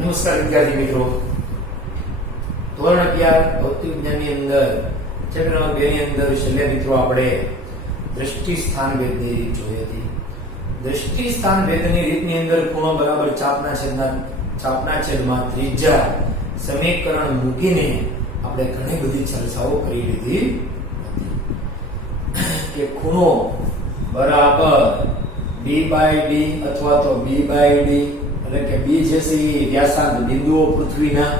નમસ્કાર વિદ્યાર્થી મિત્રો, ધોરણ 11 ભૌતિક વિજ્ઞાનની અંદર ચેપ્ટર નંબર 2 ની અંદર છેલ્લે મિત્રો આપણે દ્રષ્ટિ સ્થાન ભેદની રીત જોઈ હતી. દ્રષ્ટિ સ્થાન ભેદની રીતની અંદર ખૂણો બરાબર ચાપના છેદમાં ત્રિજ્યા સમીકરણ મૂકીને આપણે ઘણી બધી ચર્ચાઓ કરી લીધી હતી કે ખૂણો બરાબર b/d અથવા તો b/d એટલે કે b જે છે એ વ્યાસાર્ધ બિંદુઓ પૃથ્વીના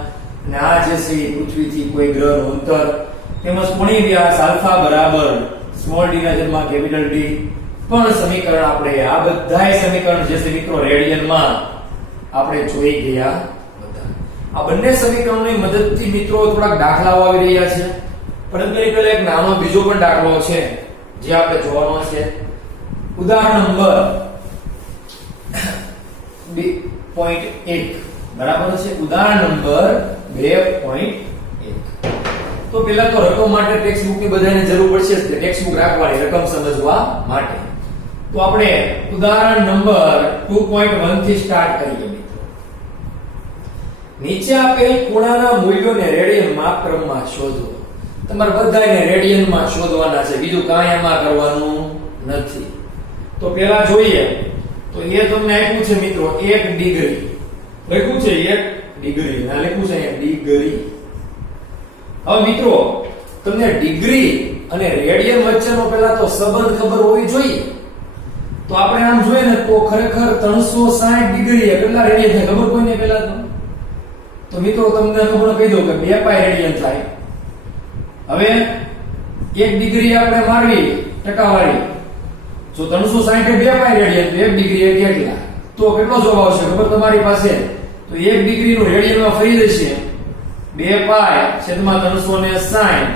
અને આ જે છે એ પૃથ્વીથી કોઈ ગ્રહનું અંતર તેમજ કોણીય વ્યાસ આલ્ફા બરાબર સ્મોલ d ના છેદમાં કેપિટલ D પણ સમીકરણ આપણે આ બધાય સમીકરણ જે છે મિત્રો રેડિયનમાં આપણે જોઈ ગયા હતા. આ બંને સમીકરણોની મદદથી મિત્રો થોડાક દાખલાઓ આવી રહ્યા છે, પરંતુ એ પહેલા એક નાનો બીજો પણ દાખલો છે જે આપણે જોવાનો છે. ઉદાહરણ નંબર 2.1 બરાબર છે. ઉદાહરણ નંબર 2.1. તો પહેલા તો રકમ માટે ટેક્સ્ટ બુક ની બધાને જરૂર પડશે કે ટેક્સ્ટ બુક રાખવાની રકમ સમજવા માટે. તો આપણે ઉદાહરણ નંબર 2.1 થી સ્ટાર્ટ કરીએ મિત્રો. નીચે આપેલ ખૂણાના મૂલ્યોને રેડિયન માપક્રમમાં શોધો. તમારે બધાને રેડિયનમાં શોધવાના છે, બીજું કાંઈ આમાં કરવાનું નથી. તો પહેલા જોઈએ તો એ તમને આપ્યું છે મિત્રો 1 ડિગ્રી લખ્યું છે 1 ડિગ્રી ના લખ્યું છે 1 ડિગ્રી. હવે મિત્રો તમને ડિગ્રી અને રેડિયન વચ્ચેનો પહેલા તો સંબંધ ખબર હોવી જોઈએ. તો આપણે આમ જોઈએ ને તો ખરેખર 360 ડિગ્રી એ કેટલા રેડિયન થાય ખબર કોઈને પહેલા તો મિત્રો તમને ખબર કહી દઉં કે 2 પાઈ રેડિયન થાય. હવે 1 ડિગ્રી આપણે મારવી ટકાવારી, જો 360 એ 2 પાઈ રેડિયન તો 1 ડિગ્રી એ કેટલા, તો કેટલો જવાબ આવશે ખબર તમારી પાસે? તો 1 ડિગ્રી નું રેડિયનમાં ફરી જશે 2 પાઈ છેદમાં 360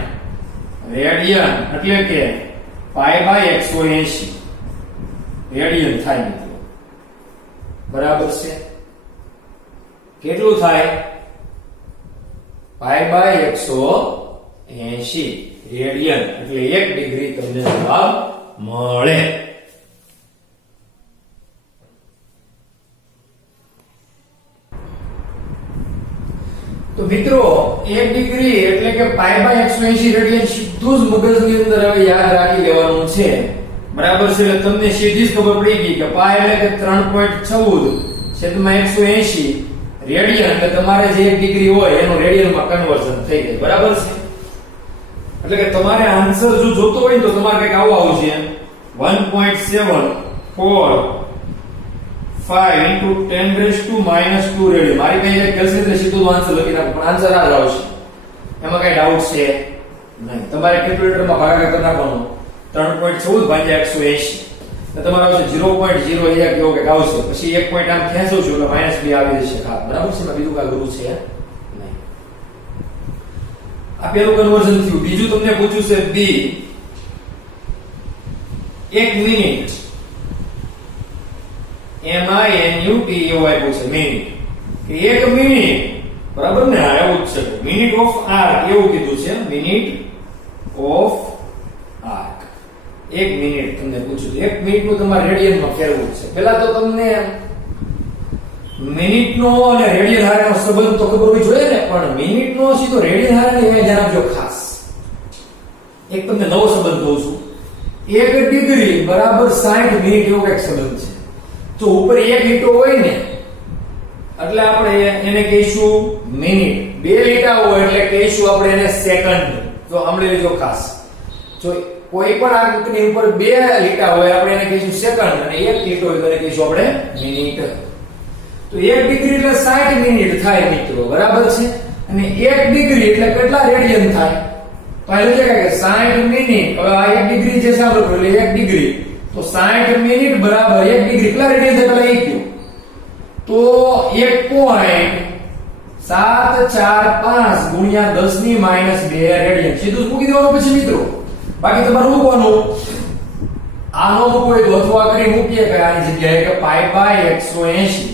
રેડિયન એટલે કે π/180 રેડિયન થાય મિત્રો. બરાબર છે? કેટલું થાય? π/180 રેડિયન એટલે 1 ડિગ્રી તમને જવાબ મળે. તો મિત્રો 1 ડિગ્રી એટલે કે π/180 રેડિયન સીધું જ મગજની અંદર હવે યાદ રાખી લેવાનું છે. બરાબર છે? એટલે તમને સીધી જ ખબર પડી ગઈ કે π એટલે કે 3.14/180 રેડિયન એટલે તમારે જે 1 ડિગ્રી હોય એનું રેડિયનમાં કન્વર્ઝન થઈ જાય. બરાબર છે? એટલે કે તમારે આન્સર જો જોતો હોય તો તમારે કઈક આવું આવશે 1.745 into 10⁻² રેડિયન. મારી પાસે કેલ્ક્યુલેટર એટલે સીધું આન્સર લખી નાખો, પણ આન્સર આ જ આવશે, એમાં કઈ ડાઉટ છે નહીં. તમારે કેલ્ક્યુલેટરમાં ભાગાકાર કરી નાખવાનો 3.14/180 તો તમારે આવશે 0.01 કેવો કઈક આવશે. પછી 1 પોઈન્ટ આમ ખેંચો છો એટલે -2 આવી જશે. હા બરાબર છે? બીજું કાંઈ ગુરુ છે નહીં. આ પેલું કન્વર્ઝન થયું. બીજું તમને પૂછ્યું છે b 1 મિનિટ MINUT એવું આપ્યું છે મિનિટ કે 1 મિનિટ. બરાબર ને? હા એવું જ છે. મિનિટ ઓફ આર્ક એવું કીધું છે, મિનિટ ઓફ આર્ક. 1 મિનિટ તમને પૂછ્યું. 1 મિનિટનું તમારે રેડિયનમાં ફેરવવું છે. પહેલા તો તમને મિનિટનો અને રેડિયન હારેનો સંબંધ તો ખબર હોવી જોઈએ ને, પણ મિનિટનો સીધો રેડિયન હારે ને ધ્યાન આપજો ખાસ. એક તમને નવો સંબંધ કહું છું. 1 ડિગ્રી બરાબર 60 મિનિટ એવો કઈક સંબંધ છે. જો ઉપર 1 લીટો હોય ને એટલે આપણે એને કહીશું મિનિટ, 2 લીટા હોય એટલે કહીશું આપણે એને સેકન્ડ. જો સાંભળી લેજો ખાસ. જો કોઈ પણ આંકની ઉપર 2 લીટા હોય આપણે એને કહીશું સેકન્ડ, અને 1 લીટો હોય તો એને કહીશું આપણે મિનિટ. તો 1 ડિગ્રી એટલે 60 મિનિટ થાય મિત્રો. બરાબર છે? અને 1 ડિગ્રી એટલે કેટલા રેડિયન થાય? પહેલું છે કે 60 મિનિટ. હવે આ 1 ડિગ્રી જે સાંભળો એટલે 1 ડિગ્રી તો 60 મિનિટ બરાબર 1 ડિગ્રી કેટલા રેડિયન થાય પેલા એ કહ્યું. તો 1.745 ગુણ્યા 10⁻² રેડિયન સીધું જ મૂકી દેવાનું પછી મિત્રો. બાકી તમારે મૂકવાનું આનો મૂકવો હોય તો અથવા કરી મૂકીએ કે આની જગ્યાએ કે π/180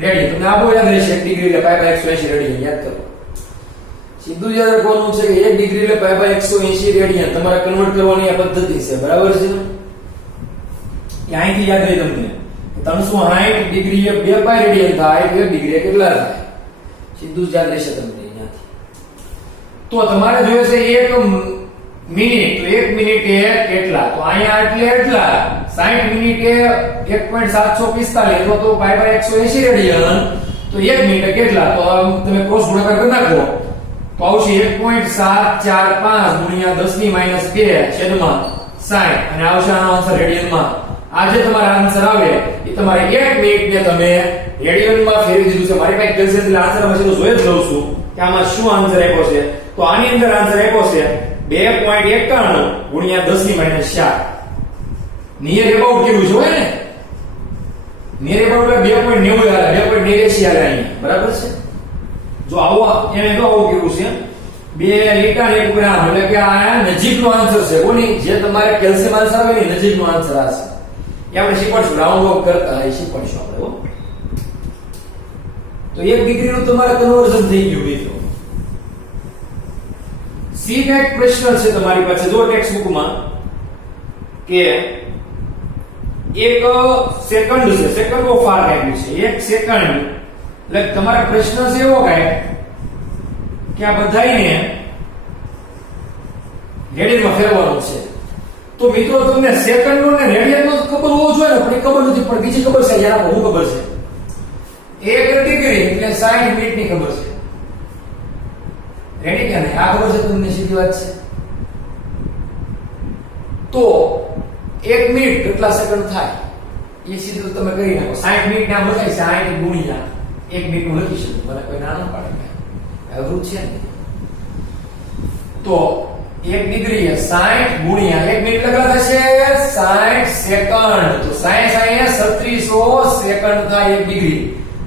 રેડિયન. તમને આ બહુ યાદ રહેશે. 1 ડિગ્રી એટલે π/180 રેડિયન યાદ કરો. સીધું યાદ રાખવાનું છે કે 1 ડિગ્રી એટલે π/180 રેડિયન. તમારે કન્વર્ટ કરવાની આ પદ્ધતિ છે. બરાબર છે? અહીંથી યાદ રહી તમને 360 ડિગ્રીએ 2 પાઈ રેડિયન થાય, 1 ડિગ્રીએ કેટલા થાય? સીધું જ યાદ રહેશે તમને અહીંયાથી. તો તમારે જોઈએ છે 1 મિનિટ, તો 1 મિનિટે કેટલા? તો અહીંયા એટલે એટલા 60 મિનિટે 1.745 તો પાઈ બાય 180 રેડિયન, તો 1 મિનિટે કેટલા? તો તમે ક્રોસ ગુણાકાર કરી નાખો તો આવશે 1.745 ગુણ્યા 10 ની માઈનસ 2 છેદમાં 60 અને આવશે આનો આન્સર રેડિયનમાં. આ જે તમારો આન્સર આવે એ તમારે 1 મિનિટને તમે રેડિયનમાં ફેરવી દીધું છે. મારી પાસે કેલ્ક્યુલેશન એટલે આન્સર માં સીધો જોઈ જ લઉં છું કે આમાં શું આન્સર આપ્યો છે. તો આની અંદર આન્સર આપ્યો છે 2.91 ગુણ્યા 10 ની માઈનસ 4. નિયર અબાઉટ કેવું છે હોય ને, નિયર અબાઉટ એટલે 2.90 આવે, 2.89 આવે અહીંયા, બરાબર છે. જો આવો એને તો આવું કેવું છે 2 લીટા ને 1 ગ્રામ, એટલે કે આ નજીકનો આન્સર છે. કોની જે તમારે કેલ્શિયમ આન્સર આવે ને નજીકનો આન્સર આ છે. એ આપણે શીખવાડશું, રાઉન્ડ ઓફ કરતા એ શીખવાડશું આપણે હો. તો 1 ડિગ્રી નું તમારે કન્વર્ઝન થઈ ગયું મિત્રો. સીમેક પ્રશ્ન છે તમારી પાસે જો ટેક્સ્ટ બુકમાં કે 1 સેકન્ડ છે, સેકન્ડ ઓફ આર આપ્યું છે 1 સેકન્ડ. એટલે તમારો પ્રશ્ન છે એવો કાય કે આ બધાઈને રેડિયનમાં ફેરવવાનું છે. તો મિત્રો તમને સેકન્ડ નો ને રેડિયન નો ખબર હોવો જોઈએ ને, પણ એ ખબર નથી. પણ બીજી ખબર છે યાર, હું ખબર છે 1 ડિગ્રી એટલે 60 મિનિટની ખબર છે. રેડી કે નહીં? આ ખબર છે તમને, સીધી વાત છે. તો 1 મિનિટ કેટલા સેકન્ડ થાય એ સીધું તમે કરી નાખો. 60 મિનિટ નામ લખાય 60 ગુણ્યા 1 મિનિટ નું લખી શકો, મને કોઈ નાનો પાડે અઘરું છે ને. તો 1 ડિગ્રી એ 60 ગુણ્યા 1 મિનિટ કેટલા થશે? 60 સેકન્ડ. તો 60 અહીંયા 3600 સેકન્ડ થાય 1 ડિગ્રી,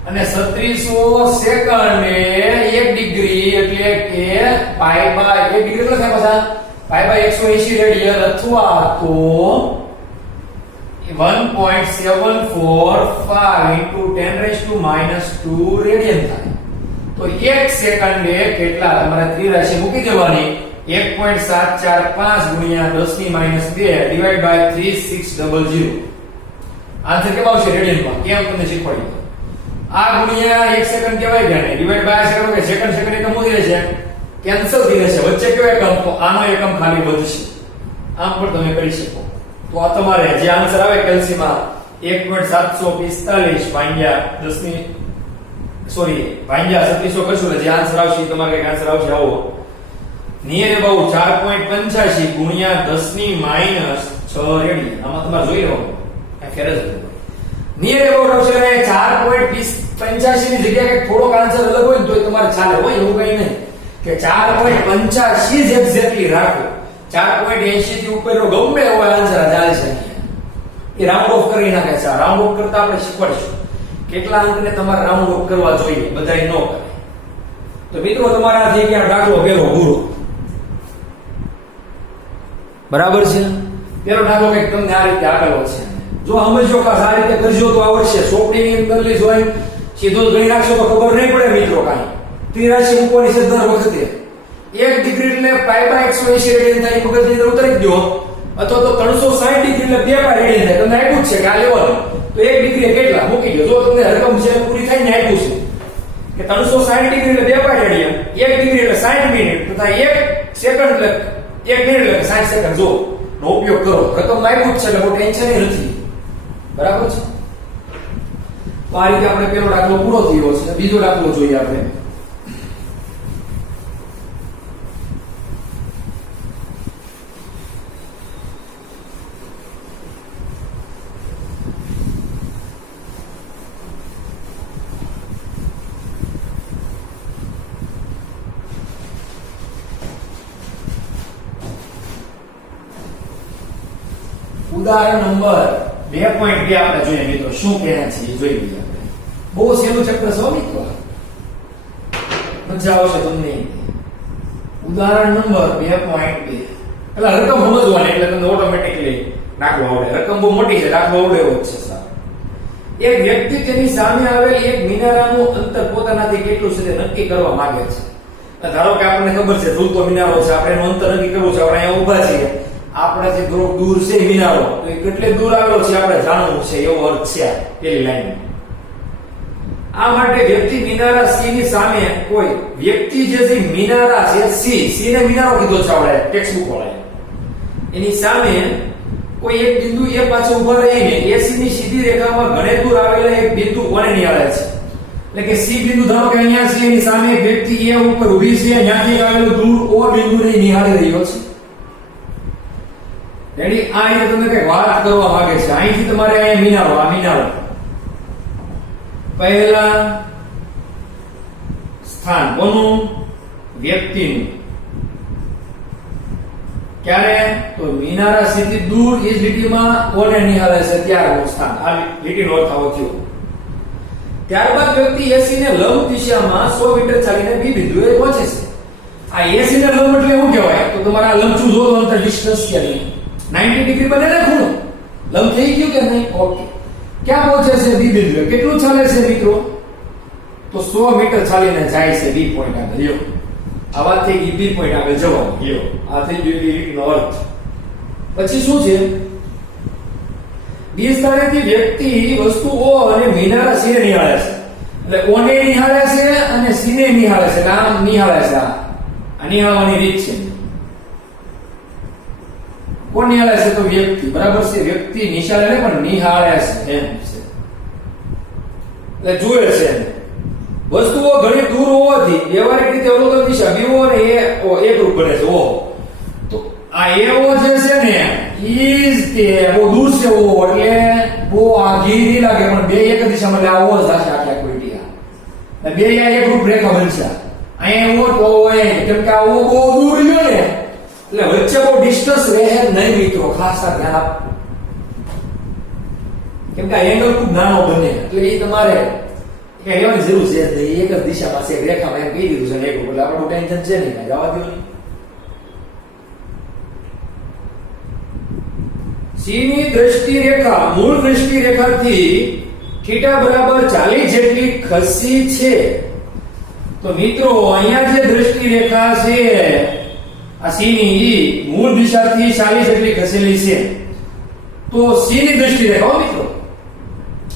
અને 3600 સેકન્ડ ને 1 ડિગ્રી એટલે કે પાઈ બાય 1 ડિગ્રી કેટલા થાય પાછા? પાઈ બાય 180 રેડિયન અથવા તો 1.745 into 10⁻² રેડિયન થાય. તો 1 સેકન્ડે કેટલા તમારે ત્રિરાશી મૂકી દેવાની 1.745 ગુણ્યા 10 ની માઈનસ 2 ડિવાઇડ બાય 3600. આન્સર કેવો આવશે રેડિયનમાં? કેમ તમને શીખવાડી. આ ગુણ્યા 1 સેકન્ડ કહેવાય કે નહીં, ડિવાઇડ બાય સેકન્ડ કે સેકન્ડ સેકન્ડ એકમ ઉધી રહેશે, કેન્સલ થઈ જશે. વચ્ચે કયો એકમ? તો આનો એકમ ખાલી વધશે. આમ પણ તમે કરી શકો. તો આ તમારે જે આન્સર આવે કેલ્સીમાં 1.745 ભાગ્યા 10 ની ભાગ્યા 3600 કરશું એટલે જે આન્સર આવશે તમારે કઈ આન્સર આવશે આવો નિયર અબાઉટ 4.85 ગુણ્યા 10 ની માઈનસ 6 રેડિયન. આમાં તમારે જોઈ લો આ ફેર જ નિયર અબાઉટ આવશે અને 4.85 ની જગ્યાએ થોડોક આન્સર અલગ હોય ને તો તમારે ચાલે, હોય એવું કઈ નહીં કે 4.85 જ એક્ઝેક્ટલી રાખો. 4.80 થી ઉપરનો ગમે એવો આન્સર ચાલે છે. એ રાઉન્ડ ઓફ કરી નાખે છે. રાઉન્ડ ઓફ કરતા આપણે શીખવાડીશું કેટલા અંકને તમારે રાઉન્ડ ઓફ કરવા જોઈએ, બધાય ન કરે. તો મિત્રો તમારા થઈ ગયા દાખલો પેલો પૂરો, બરાબર છે. પેલો દાખલો કંઈક તમને આ રીતે આપેલો છે. જો સમજો કે આ રીતે કરજો તો આવડશે. સોપડીની અંદર લઈ જોઈ સીધો ગણી નાખશો તો ખબર નહીં પડે મિત્રો કાંઈ. ત્રિરાશી મૂકવાની છે દર વખતે 1 ડિગ્રી એટલે પાઈ બાય 180 રેડિયન થાય, મગજની અંદર ઉતારી દો. અથવા તો 360 ડિગ્રી એટલે 2 પાઈ રેડિયન થાય. તમને આપ્યું છે કે આ લેવલ તો 1 ડિગ્રી કેટલા મૂકી દો. જો તમને રકમ છે પૂરી થાય ને આપ્યું છે કે 360 ડિગ્રી એટલે 2 પાઈ રેડિયન, 1 ડિગ્રી એટલે 60 મિનિટ તથા 1 સેકન્ડ એટલે 1 મિનિટ એટલે 60 સેકન્ડ. જો નો ઉપયોગ કરો, રકમ આપ્યું છે એટલે બહુ ટેન્શન નથી, બરાબર છે. તો આ રીતે આપણે પેલો દાખલો પૂરો થયો છે. બીજો દાખલો જોઈએ આપણે. ઉદાહરણ નંબર 2.2 આપણે જોઈએ મિત્રો શું કહે છે એ જોઈ લઈએ આપણે. બહુ સહેલું ચેપ્ટર છે મિત્રો, મજા આવશે તમને. ઉદાહરણ નંબર 2.2 પેલા રકમ સમજવાની એટલે તમને ઓટોમેટિકલી દાખલો આવડે. રકમ બહુ મોટી છે, દાખલો આવડે એવો જ છે. એક વ્યક્તિ તેની સામે આવેલ એક મિનારાનું અંતર પોતાનાથી કેટલું છે તે નક્કી કરવા માંગે છે. ધારો કે આપણને ખબર છે ઝૂલતો મિનારો છે, આપણે એનું અંતર નક્કી કરવું છે. આપણે અહીંયા ઊભા છીએ, આપણાથી થોડોક દૂર છે મિનારો, તો એ કેટલે દૂર આવેલો છે આપણે જાણવું છે, એવો અર્થ છે પેલી લાઈન. આ માટે વ્યક્તિ મિનારા સી ની સામે કોઈ વ્યક્તિ જે છે મિનારા છે સી ને મિનારો કીધો છે આપણે ટેક્સ્ટ બુક વાળાએ, એની સામે કોઈ એક બિંદુ એ પાછળ ઉભા રહીને એસી ની સીધી રેખામાં ઘણે દૂર આવેલા એક બિંદુ ઓને નિહાળે છે. એટલે કે સી બિંદુ ધારો કે અહીંયા છે, એની સામે એક વ્યક્તિ એ ઉપર ઊભી છે, ત્યાંથી આવેલું દૂર ઓ બિંદુને નિહાળી રહ્યો છે. રેડી? આ રીતે તમે કઈ વાત કરવા માંગે છે. અહીંથી તમારે અહીંયા મિનારો, આ મિનારો પહેલા સ્થાન કોનું? વ્યક્તિનું. ક્યારે? તો મિનારા સીધી દૂર એ જ લીટીમાં કોને નિહાળે છે ત્યારનું સ્થાન. આ લીટીનો અર્થ આવો થયો. ત્યારબાદ વ્યક્તિ એસી ને લંબ દિશામાં 100 મીટર ચાલીને બી બિંદુએ પહોંચે છે. આ એસી ને લંબ એટલે શું કહેવાય? તો તમારા લંબચું જોડો અંતર ડિસ્ટન્સ ક્યાં 90 ડિગ્રી બને ને ખૂણો. લંબ થઈ ગયું કે નહીં? ઓકે. ક્યાં પહોંચે છે? બી બિંદુએ. કેટલું ચાલે છે મિત્રો? તો 100 મીટર ચાલીને જાય છે બી પોઈન્ટ આગળ. લ્યો, આ વાત થઈ ગઈ બી પોઈન્ટ આગળ જવાનું. લ્યો, આ થઈ ગયો લીટીનો અર્થ. પછી શું છે? બી સ્થાનેથી વ્યક્તિ વસ્તુ ઓ અને મિનારા સી ને નિહાળે છે. એટલે ઓ ને નિહાળે છે અને સી ને નિહાળે છે. આમ નિહાળે છે. આ નિહાળવાની રીત છે. કોણ નિહાળે છે? તો વ્યક્તિ. બરાબર છે? વ્યક્તિ નિશાળે નહીં પણ નિહાળે છે એમ છે. એટલે જુએ છે. વસ્તુઓ ઘણી દૂર હોવાથી વ્યવહારિક રીતે અવલોકન દિશા બી ઓ અને એ ઓ એકરૂપ બને છે. ઓ તો આ એ ઓ જે છે ને ઈજ તે બહુ દૂર છે. ઓ એટલે બહુ આઘી નહીં લાગે, પણ બે એક દિશામાં એટલે આ ઓ જ થશે આખી કોઈટિયા. એટલે બે આ એકરૂપ રેખા બનશે. અહીંયા ઓ તો હોય કેમ કે આ ઓ બહુ દૂર ગયો ને, એટલે વચ્ચે બહુ ડિસ્ટન્સ રહે નહીં મિત્રો. ખાસ આ ધ્યાન આપ, કેમ કે આ એંગલ ખૂબ નાનો બને. એટલે એ તમારે કઈ કહેવાની જરૂર છે નહીં. એક જ દિશામાં છે, એક રેખામાં એમ કહી દીધું છે ને એક. એટલે આપણું ટેન્શન છે નહીં, જવા દો. સી ની દ્રષ્ટિ રેખા મૂળ દ્રષ્ટિ રેખાથી થીટા બરાબર 40 જેટલી ખસી છે. તો મિત્રો અહીંયા જે દ્રષ્ટિ રેખા છે આ સી ની મૂળ દિશાથી 40 જેટલી ખસેલી છે. તો સી ની દ્રષ્ટિ રેખા મિત્રો,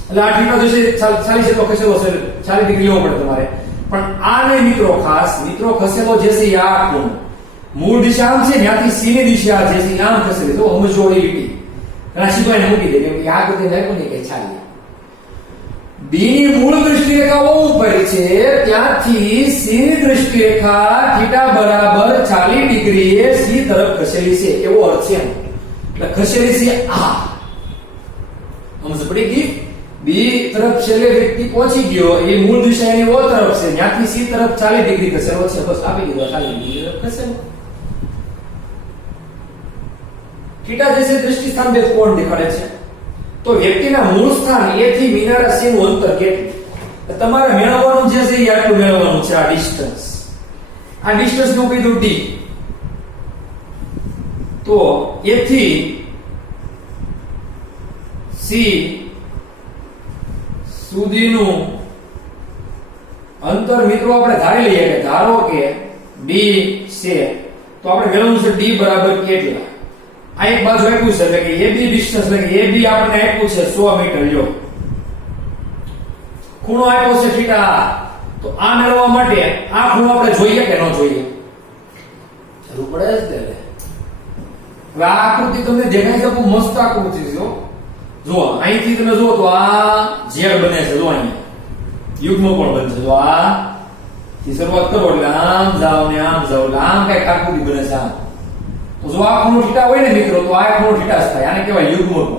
એટલે આ થીટા જશે 40 જેટલો ખસેલો છે, 40 ડિગ્રી લેવો પડે તમારે. પણ આ નહીં મિત્રો, ખાસ મિત્રો ખસેલો જે છે આ ખૂણો મૂળ દિશા આમ છે, ત્યાંથી સી ની દિશા જે છે આમ ખસેલી. તો સમજો એ લીટી એના સિવાય ને મૂકી દે, કેમ કે આ ગતિ નાખ્યું ને કે ચાલી. બી ની મૂળ દ્રષ્ટિ રેખા ઓ ઉપર છે, ત્યાંથી સી ની દ્રષ્ટિ રેખા થીટા બરાબર 40 ડિગ્રીએ સી તરફ ખસેલી છે એવો અર્થ છે. એટલે ખસેલી છે આ. સમજ પડી ગઈ? બી તરફ છેલ્લે વ્યક્તિ પહોંચી ગયો, એ મૂળ દિશા એની ઓ તરફ છે, ત્યાંથી સી તરફ 40 ડિગ્રી ખસેલો છે. બસ આપી દીધો 40 ડિગ્રી તરફ ખસેલો. થીટા જે દૃષ્ટિ સ્થાન ભેદ કોણ દેખાડે છે? તો વ્યક્તિના મૂળ સ્થાન એ થી મિનારા સી નું અંતર કેટલું? તમારે મેળવવાનું જે છે એ આટલું મેળવવાનું છે. આ ડિસ્ટન્સ, આ ડિસ્ટન્સ નું કીધું ડી. તો એ થી સી સુધીનું અંતર મિત્રો આપણે ધારી લઈએ કે ધારો કે ડી છે, તો આપણે મેળવવાનું છે ડી બરાબર કેટલા. આ એક બાજુ આપ્યું છે એટલે કે એ બી ડિસ્ટન્સ, એટલે કે એ બી આપણને આપ્યું છે 100 મીટર. લ્યો, ખૂણો આપ્યો છે થીટા. તો આ મેળવવા માટે આ ખૂણો આપણે જોઈએ કે ન જોઈએ? જરૂર પડે જ ને. હવે આ આકૃતિ તમને દેખાય છે, બહુ મસ્ત આકૃતિ છે. જો અહીંથી તમે જો તો આ ઝેડ બને છે. જો અહીંયા યુગ્મ કોણ બનશે. તો આ થી શરૂઆત કરો એટલે આમ જાઓ ને આમ જાઓ એટલે આમ કઈ આકૃતિ બને છે. આમ તો જો આ ખૂણો થીટા હોય ને મિત્રો, તો આ ખૂણો થીટા જ થાય. આને કહેવાય યુગ્મ કોણ.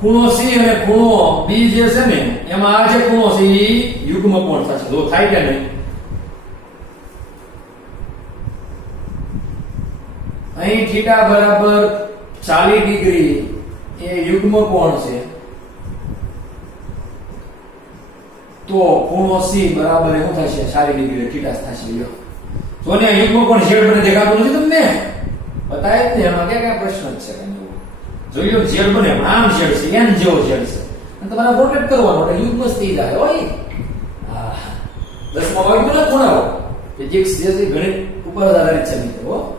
ખૂણો સી અને ખૂણો બી જે છે ને, એમાં આ જે ખૂણો છે એ યુગ્મ કોણ થશે. જો થાય કે નહીં? અહીં થીટા બરાબર 40 ડિગ્રી એ યુગ્મ કોણ છે. તો ખૂણો સી બરાબર શું થશે? 40 ડિગ્રી થીટા થશે. લ્યો, જો ને યુગ્મ કોણ ઝેડ બને દેખાતું નથી તમને? બતાય જ ને. એમાં ક્યાં પ્રશ્ન જ છે? જોયું ઝેડ બને, આમ ઝેડ છે, એમ જેવો ઝેડ છે, અને તમારે રોટેટ કરવાનો એટલે યુગ્મ થઈ જાય. હોય હા, 10મા વર્ગમાં ખૂણાઓ ફિઝિક્સ જે છે ગણિત ઉપર આધારિત છે મિત્રો.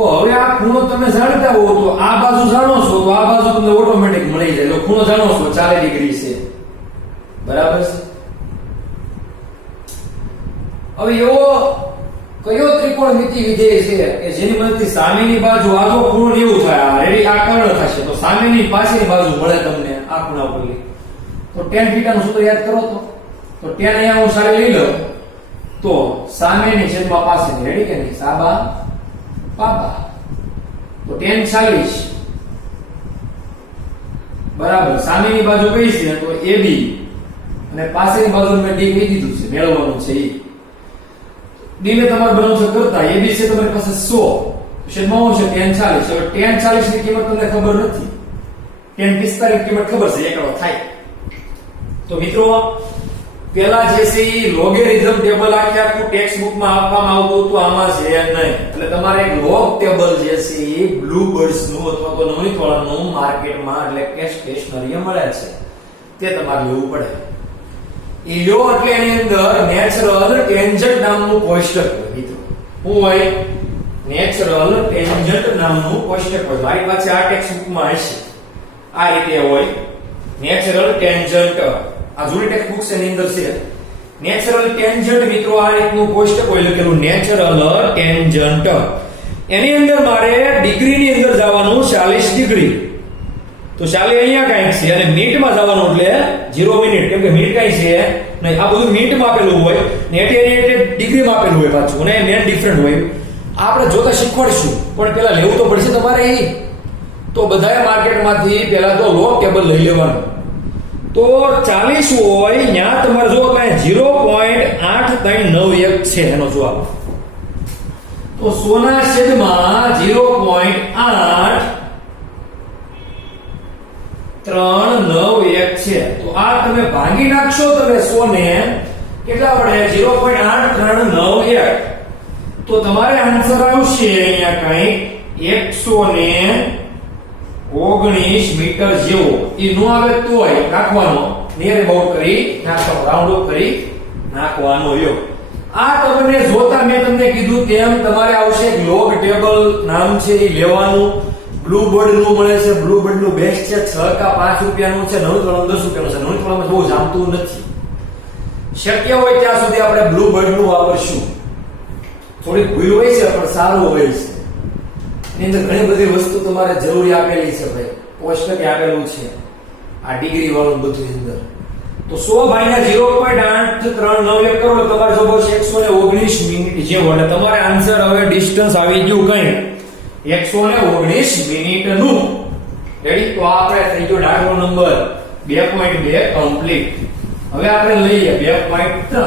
તો હવે આ ખૂણો તમે જાણતા હો તો આ બાજુ જાણો છો તો આ બાજુ તમને ઓટોમેટિક મળી જાય. તો ખૂણો જાણો છો 40 ડિગ્રી છે, બરાબર છે. હવે એવો કયો ત્રિકોણમિતિ વિધેય છે કે જેની મદદથી સામેની બાજુ આજો ખૂણો 90 થાય. રેડી, આ કર્ણ થશે તો સામેની પાછળની બાજુ મળે તમને આ ખૂણા ઉપર. તો tan θ નું સૂત્ર યાદ કરો તો tan અહીંયા હું સારે લઈ લઉં તો સામેની છેદમાં પાછળની. રેડી કે નહીં? સાબા પાબા. તો tan 40 બરાબર સામેની બાજુ કઈ છે તો AB અને પાછળની બાજુ મેં D કહી દીધું છે, મેળવવાનું છે. D ને તમારે બનાવવું છે કરતા AB છે તમારી પાસે 100 છેદમાં છે tan 40. હવે tan 40 ની કિંમત તમને ખબર નથી, tan 45 ની કિંમત ખબર છે, એકડો થાય. તો મિત્રો પેલા જે છે ઈ લોગેરિધમ ટેબલ આખું ટેક્સ્ટ બુક માં આપવામાં આવતું હતું, આમાં છે નહીં. એટલે તમારે એક લોગ ટેબલ જે છે ઈ બ્લુ બર્ડ્સ નું અથવા તો નવનીત વાળાનું માર્કેટમાં એટલે કે સ્ટેશનરી મળે છે, તે તમારે લેવું પડે. ઈ લો એટલે એની અંદર નેચરલ ટેન્જન્ટ નામનું કોષ્ટક હોય મિત્રો. શું હોય? નેચરલ ટેન્જન્ટ નામનું કોષ્ટક હોય. મારી પાસે આ ટેક્સ્ટ બુક માં હશે, આ રીતે હોય નેચરલ ટેન્જન્ટ. આ જૂની ટેક્સ્ટ બુક એની અંદર છે નેચરલ ટેન્જન્ટ. મિત્રો આ રીતનું કોષ્ટક હોય લખેલું નેચરલ ટેન્જન્ટ. એની અંદર મારે ડિગ્રીની અંદર જવાનું 40 ડિગ્રી. તો 40 અહીંયા કાંઈ છે અને મિનિટમાં જવાનું એટલે 0 મિનિટ, કેમ કે મિનિટ કાંઈ છે નહીં. આ બધું મિનિટમાં આપેલું હોય ને એટલે ડિગ્રીમાં આપેલું હોય પાછું, અને મેન ડિફરન્ટ હોય. આપણે જોતા શીખવાડીશું પણ પેલા લેવું તો પડશે તમારે. એ તો બધાય માર્કેટમાંથી પેલા તો લોગ ટેબલ લઈ લેવાનું. તો 40 હોય ત્યાં તમારે જો કાંઈ 0.8391 છે એનો જવાબ. તો 100 ના છેદમાં 0.8391 છે. તો આ તમે ભાંગી નાખશો તમે 100 ને કેટલા વડે? 0.8391. તો તમારે આન્સર આવશે અહીંયા કંઈક 119 મીટર જેવો. એ નો આવે તોય નાખવાનો, નિયર અબાઉટ કરી નાખવાનો, રાઉન્ડ ઓફ કરી નાખવાનો. યો આ તમને જોતા મેં તમને કીધું તેમ તમારે આવશે લોગ ટેબલ નામ છે એ લેવાનું. બ્લુ બર્ડ નું મળે છે, બ્લુ બર્ડ નું બેસ્ટ છે. 6 કા 5 રૂપિયાનું છે, 9 10 રૂપિયાનું છે. 9 બહુ જામતું નથી. શક્ય હોય ત્યાં સુધી આપણે બ્લુ બર્ડ નું વાપરશું. થોડી ભૂલ હોય છે પણ સારું હોય છે. એની અંદર ઘણી બધી વસ્તુ તમારે જરૂરી આપેલી છે ભાઈ, કોષ્ટકે આપેલું છે આ ડિગ્રી વાળું બધું અંદર. તો 100 ભાગ્યા 0.8391 કરો તો તમારે જવાબ આવશે 119 મિનિટ જેવો. એટલે તમારે આન્સર હવે ડિસ્ટન્સ આવી ગયું કઈ 119 મિનિટ નું. રેડી? તો આપણે થઈ ગયો દાખલો નંબર 2.2 કમ્પ્લીટ. હવે આપણે લઈએ 2.3.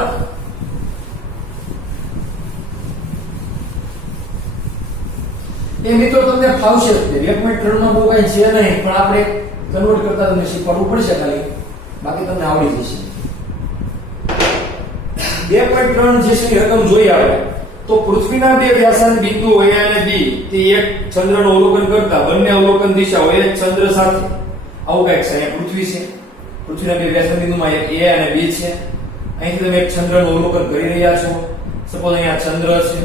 એ મિત્રો તમને ફાવશે જ. 2.3 માં બહુ કઈ છે નહીં, પણ આપણે કન્વર્ટ કરતા તમને શીખવાડવું પડશે ખાલી, બાકી તમને આવડી જશે. 2.3 જે છે રકમ જોઈએ આપણે તો પૃથ્વીના બે વ્યાસાર્ધ બિંદુ A અને B તે એક ચંદ્રનું અવલોકન કરતા બંને અવલોકન દિશાઓ એક ચંદ્ર સાથે આવું કંઈક છે. અહીંયા પૃથ્વી છે, પૃથ્વીના બે વ્યાસાર્ધ બિંદુમાં એક A અને B છે. અહીંથી તમે એક ચંદ્રનું અવલોકન કરી રહ્યા છો. સપોઝ અહીંયા ચંદ્ર છે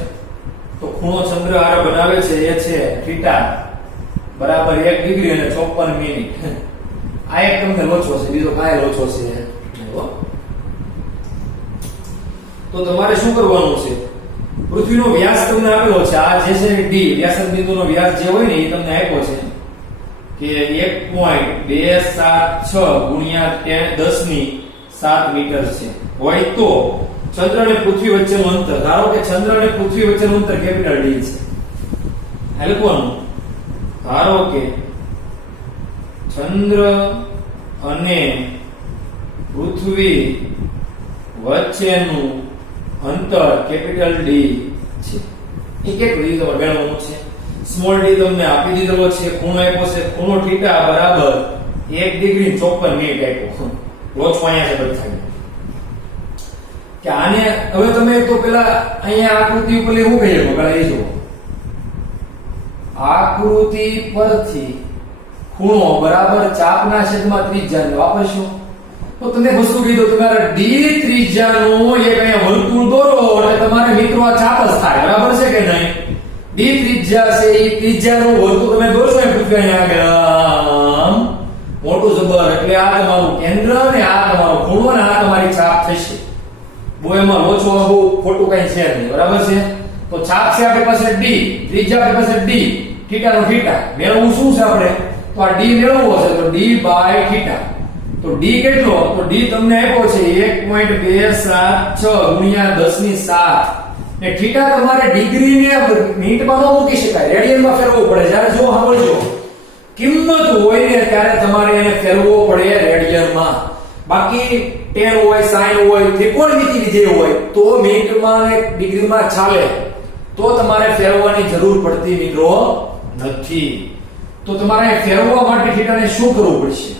તો ખૂણો ચંદ્ર આરે બનાવે છે એ છે થીટા બરાબર 1 ડિગ્રી અને 54 મિનિટ. આ એક તમને લોચો છે, બીજો કાંઈ લોચો છે નહીં. તો તમારે શું કરવાનું છે? પૃથ્વીનો વ્યાસ તમને આપેલો છે, આ જે છે D વ્યાસાર્ધ બિંદુનો વ્યાસ જે હોય ને એ તમને આપ્યો છે કે 1.276 ગુણ્યા 10⁷ મીટર છે. હોય તો ચંદ્ર અને પૃથ્વી વચ્ચેનું અંતર, ધારો કે ચંદ્ર અને પૃથ્વી વચ્ચેનું અંતર કેપિટલ D છે. હેલ્પવાનું ધારો કે ચંદ્ર અને પૃથ્વી વચ્ચેનું અંતર કેપિટલ D છે. એ કેટલું એ તમારે ગણવાનું છે. સ્મોલ d તમને આપી દીધેલો છે, ખૂણો આપ્યો છે, ખૂણો થીટા બરાબર 1 ડિગ્રી 54 મિનિટ આપ્યો. લોચો અહીંયા છે બધા કે આને હવે તમે તો પેલા અહીંયા આકૃતિ ઉપર શું કહીએ પેલા એ જુઓ. આકૃતિ પરથી ખૂણો બરાબર ચાપના છેદમાં ત્રિજ્યા વાપરશો તો તમને વસ્તુ કીધું તમારે d ત્રિજ્યાનું એક અહીંયા વર્તુળ દોરો એટલે તમારે મિત્રો આ ચાપ જ થાય. બરાબર છે કે નહીં? d ડી ત્રિજ્યા છે એ ત્રિજ્યાનું વર્તુળ તમે દોરશો એ પૂછ્યું અહીંયા આગળ મોટું જબર એટલે આ તમારું કેન્દ્ર અને આ તમારો ખૂણો અને આ તમારી છાપ થશે. બહુ એમાં ઓછો બહુ ખોટું કઈ છે નહીં, બરાબર છે. તો છાપ છે આપણી પાસે ડી, ત્રિજ્યા આપણી પાસે ડી, થીટા નો થીટા મેળવવું શું છે આપણે? તો આ ડી મેળવવો છે તો ડી બાય થીટા. તો ડી કેટલો? તો ડી તમને આપ્યો છે 1.276 ગુણ્યા 10 ની 7 ને થીટા તમારે ડિગ્રી ને મિનિટમાં ન મૂકી શકાય, રેડિયનમાં ફેરવવું પડે. જ્યારે જો સાંભળજો કિંમત હોય ને ત્યારે તમારે એને ફેરવવો પડે રેડિયનમાં. બાકી tan હોય sin હોય ત્રિકોણમિતિ વિધેય હોય તો મિનિટમાં ને ડિગ્રીમાં ચાલે, તો તમારે ફેરવવાની જરૂર પડતી મિત્રો નથી. તો તમારે ફેરવવા માટે થીટાને શું કરવું પડશે?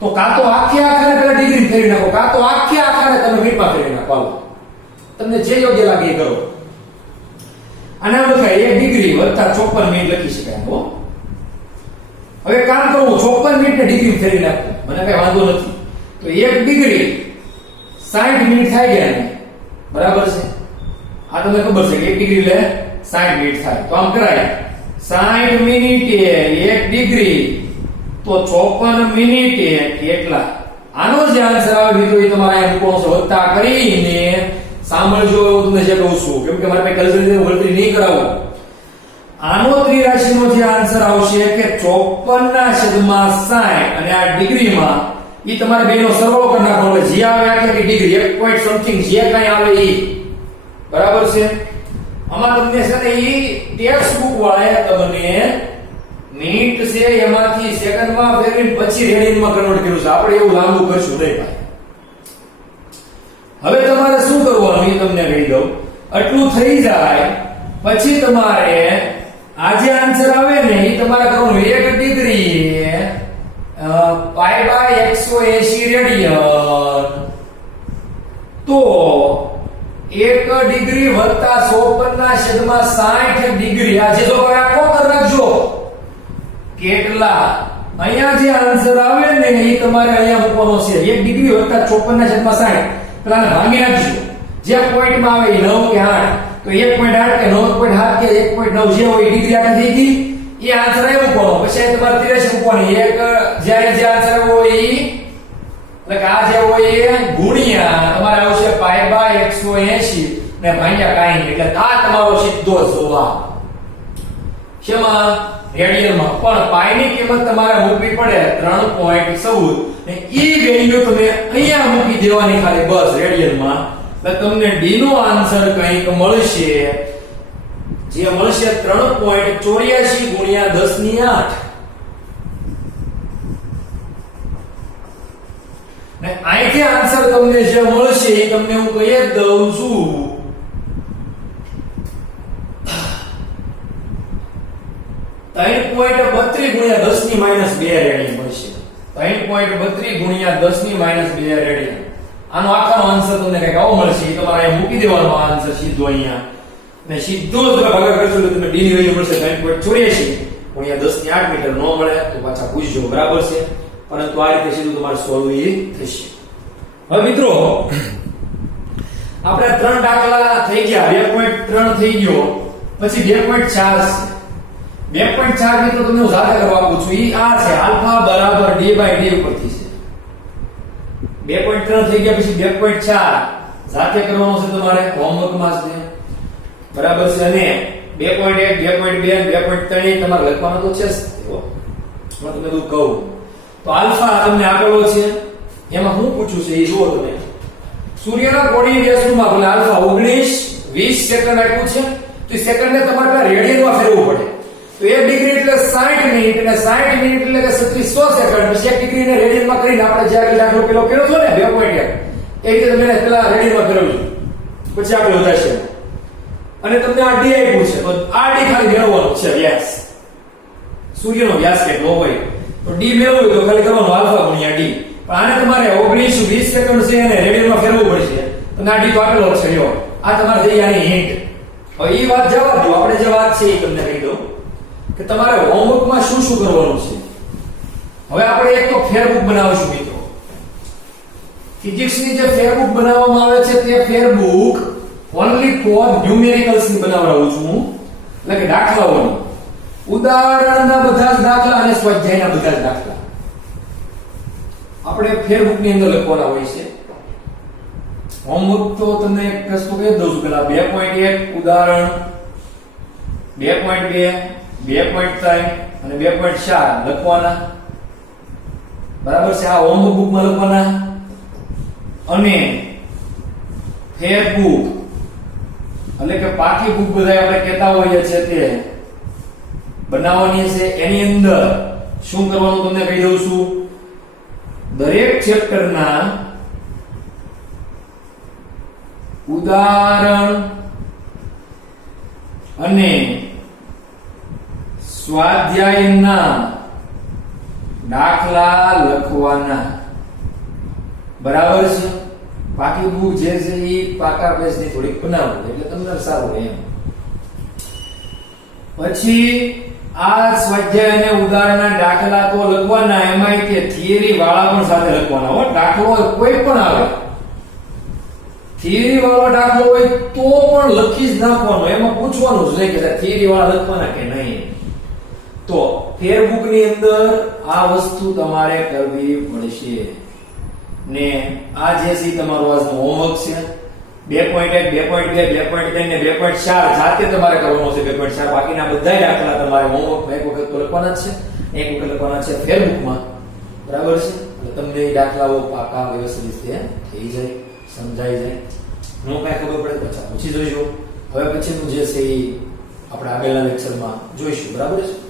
તો કાં તો આખે આખાને પેલા ડિગ્રી ફેરવી નાખો, કાં તો આખે આખાને તમે મિનિટમાં ફેરવી નાખો. હાલો તમને જે યોગ્ય લાગે એ કરો. આના લખાય 1 ડિગ્રી વત્તા 54 મિનિટ લખી શકાય. હો હવે કામ કરવું 54 મિનિટને ડિગ્રી ફેરવી નાખો, મને કઈ વાંધો નથી. તો 1 ડિગ્રી 60 મિનિટ થાય ગયા ને, બરાબર છે. આ તમને ખબર છે કે 1 ડિગ્રી એટલે 60 મિનિટ થાય. તો આમ કરાય 60 મિનિટે 1 ડિગ્રી તો 54 મિનિટે કેટલા? આનો જે આન્સર આવે મિત્રો એ તમારે અહીં મૂકવાનો છે વત્તા કરીને. સાંભળજો એવું તમને જે કહું છું, કેમ કે મારે કઈ કેલ્ક્યુલેટર ગણતરી નહીં કરાવો. આનો ત્રિરાશીનો જે આન્સર આવશે કે 54/60 અને આ ડિગ્રીમાં ઈ તમારે બેનો સરવાળો કરી નાખવાનો. જે આવે આટલી ડિગ્રી 1 પોઈન્ટ સમથિંગ જે કાઈ આવે ઈ, બરાબર છે. આમાં તમને છે ને ઈ ટેક્સ્ટ બુક વાળાએ તમને મિનિટ છે એમાંથી સેકન્ડમાં ફેરવીને પછી રેડિયનમાં કન્વર્ટ કર્યું છે. આપણે એવું લાંબુ કરશું નહીં ભાઈ. હવે તમારે શું કરવાનું એ તમને કહી દઉં. આટલું થઈ જાય પછી તમારે આ જે આન્સર આવે ને એ તમારે કરવાનું 1 ડિગ્રી π/180 રેડિયન તો 1 ડિગ્રી વત્તા 54/60 ડિગ્રી. આ જે જો આખો કરી નાખજો કેટલા અહીંયા જે આન્સર આવે ને એ તમારે અહીંયા મૂકવાનો છે. 1 ડિગ્રી વત્તા 54/60 પેલા ભાંગી નાખજો. જે પોઈન્ટમાં આવે એ 9 કે 8 તો 1.8 કે 9.7 કે 1.9 જે હોય ડિગ્રી આખી થઈ ગઈ. એ આન્સર આવ્યો મૂકવાનો. પછી તમારે 83 મૂકવાની. એક જ્યારે જે આન્સર આવ્યો હોય એ એટલે કે આ જે હોય એ ગુણ્યા તમારે આવશે π/180 ને ભાંગ્યા કાઈ નહીં. એટલે આ તમારો સીધો જવાબ. શેમાં? રેડિયનમાં. પણ પાઈ ની કિંમત તમારે મૂકવી પડે 3.14 ને ઈ વેલ્યુ તમે અહીંયા મૂકી દેવાની ખાલી બસ રેડિયનમાં. એટલે તમને ડી નો આન્સર કંઈક મળશે, જે મળશે 3.84 ગુણ્યા 10 ની 8 ને અહીંથી આન્સર તમને જે મળશે એ તમને હું કહી દઉં છું. 3.32 ગુણ્યા 10 ની -2 રેડિયન મળશે. 3.32 ગુણ્યા 10 ની -2 રેડિયન. આનો આખાનો આન્સર તમને કઈક આવો મળશે. એ તમારે અહીં મૂકી દેવાનો આન્સર સીધો અહીંયા ને સીધો જ ભાગાકાર કરશો એટલે તમને ડી ની વેલ્યુ મળશે 3.84 ગુણ્યા 10 ની 8 મીટર. ન મળે તો પાછા પૂછજો, બરાબર છે. પરંતુ આ રીતે સીધું તમારે સોલ્વ થશે. હવે મિત્રો આપણે 3 દાખલા થઈ ગયા. 2.3 થઈ ગયો, પછી 2.4 છે. 2.4 મિત્રો તમને હું સાથે કરવા આપું છું. ઈ આ છે આલ્ફા બરાબર d/d ઉપરથી છે. 2.3 થઈ ગયા પછી 2.4 સાથે કરવાનો છે તમારે, હોમવર્કમાં છે, બરાબર છે. અને 2.1 2.2 2.3 તમારે લખવાનું તો છે જ. હું તમને બધું કહું તો આલ્ફા તમને આપેલો છે, એમાં હું પૂછું છે એ જુઓ તમે. સૂર્યના કોણીય વ્યાસનું માપ એટલે આલ્ફા 19 20 સેકન્ડ આપ્યું છે. તો એ સેકન્ડને તમારે પેલા રેડિયનમાં ફેરવવું પડે. તો 1 ડિગ્રી એટલે 60 મિનિટ અને 60 મિનિટ એટલે કે 3600 સેકન્ડ. પછી 1 ડિગ્રીને રેડિયનમાં કરીને આપણે જે આગળ દાખલો પેલો કર્યો હતો ને 2.1 એ રીતે તમે પેલા રેડિયનમાં ફેરવજો, પછી આગળ વધારશે. અને તમને આ ડી આપ્યું છે તો આ ડી ખાલી મેળવવાનો છે. વ્યાસ, સૂર્યનો વ્યાસ કેટલો હોય તો ડી મેળવવું હોય તો ખાલી કરવાનો આલ્ફા ગુણ્યા ડી. પણ આને તમારે 19 20 સેકન્ડ છે અને રેડિયનમાં ફેરવવું પડશે. તમને આ ડી તો આપેલો છે. લ્યો આ તમારે થઈ આની હિન્ટ. હવે એ વાત જવા દો, આપણે જે વાત છે એ તમને કહી દઉં કે તમારે હોમવર્કમાં શું શું કરવાનું છે. હવે આપણે એક તો ફેરબુક બનાવીશું મિત્રો. ફિઝિક્સની જે ફેરબુક બનાવવામાં આવે છે તે ફેરબુક ઓન્લી ફોર ન્યુમેરિકલ્સ ની બનાવડાવું છું. એટલે કે દાખલાઓની ઉદાહરણના બધા જ દાખલા અને સ્વાધ્યાયના બધા જ દાખલા આપણે ફેરબુક ની અંદર લખવાના હોય છે. હોમવર્ક તો તમને એક વસ્તુ કહી દઉં છું પેલા 2.1 ઉદાહરણ 2.2 2.3 અને 2.4 લખવાના. બરાબર છે. આ હોમવર્ક બુકમાં લખવાના. અને ફેરબુક એટલે કે પાકી બુક બધા આપણે કહેતા હોઈએ છે તે બનાવવાની છે. એની અંદર શું કરવાનું તમને કહી દઉં છું. દરેક ચેપ્ટરના ઉદાહરણ અને સ્વાધ્યાયના દાખલા લખવાના. બરાબર છે. બાકી બુક જે છે એ પાકા પેજની થોડીક બનાવો એટલે તમને સારું રહે એમ. પછી આ સ્વાધ્યાય અને ઉદાહરણના દાખલા તો લખવાના, એમાં કે થિયરી વાળા પણ સાથે લખવાના હો. દાખલો કોઈ પણ આવે થિયરી વાળો દાખલો હોય તો પણ લખી જ નાખવાનો. એમાં પૂછવાનું જ નહીં કે થિયરી વાળા લખવાના કે નહીં. તો ફેરબુક ની અંદર આ વસ્તુ તમારે કરવી પડશે. ને આ જે છે તમારું આજનું હોમવર્ક છે 2.1 2.2 2.3 ને 2.4 જાતે તમારે કરવાનો છે. 2.4 બાકીના બધા દાખલા તમારે હોમવર્કમાં એક વખત તો લખવાના જ છે. એક વખત લખવાના છે ફેરબુકમાં. બરાબર છે. એટલે તમને એ દાખલાઓ પાકા વ્યવસ્થિત રીતે થઈ જાય, સમજાઈ જાય. નો કાંઈ ખબર પડે પછી પૂછી જોઈશું. હવે પછીનું જે છે એ આપણે આગળના લેક્ચરમાં જોઈશું. બરાબર છે.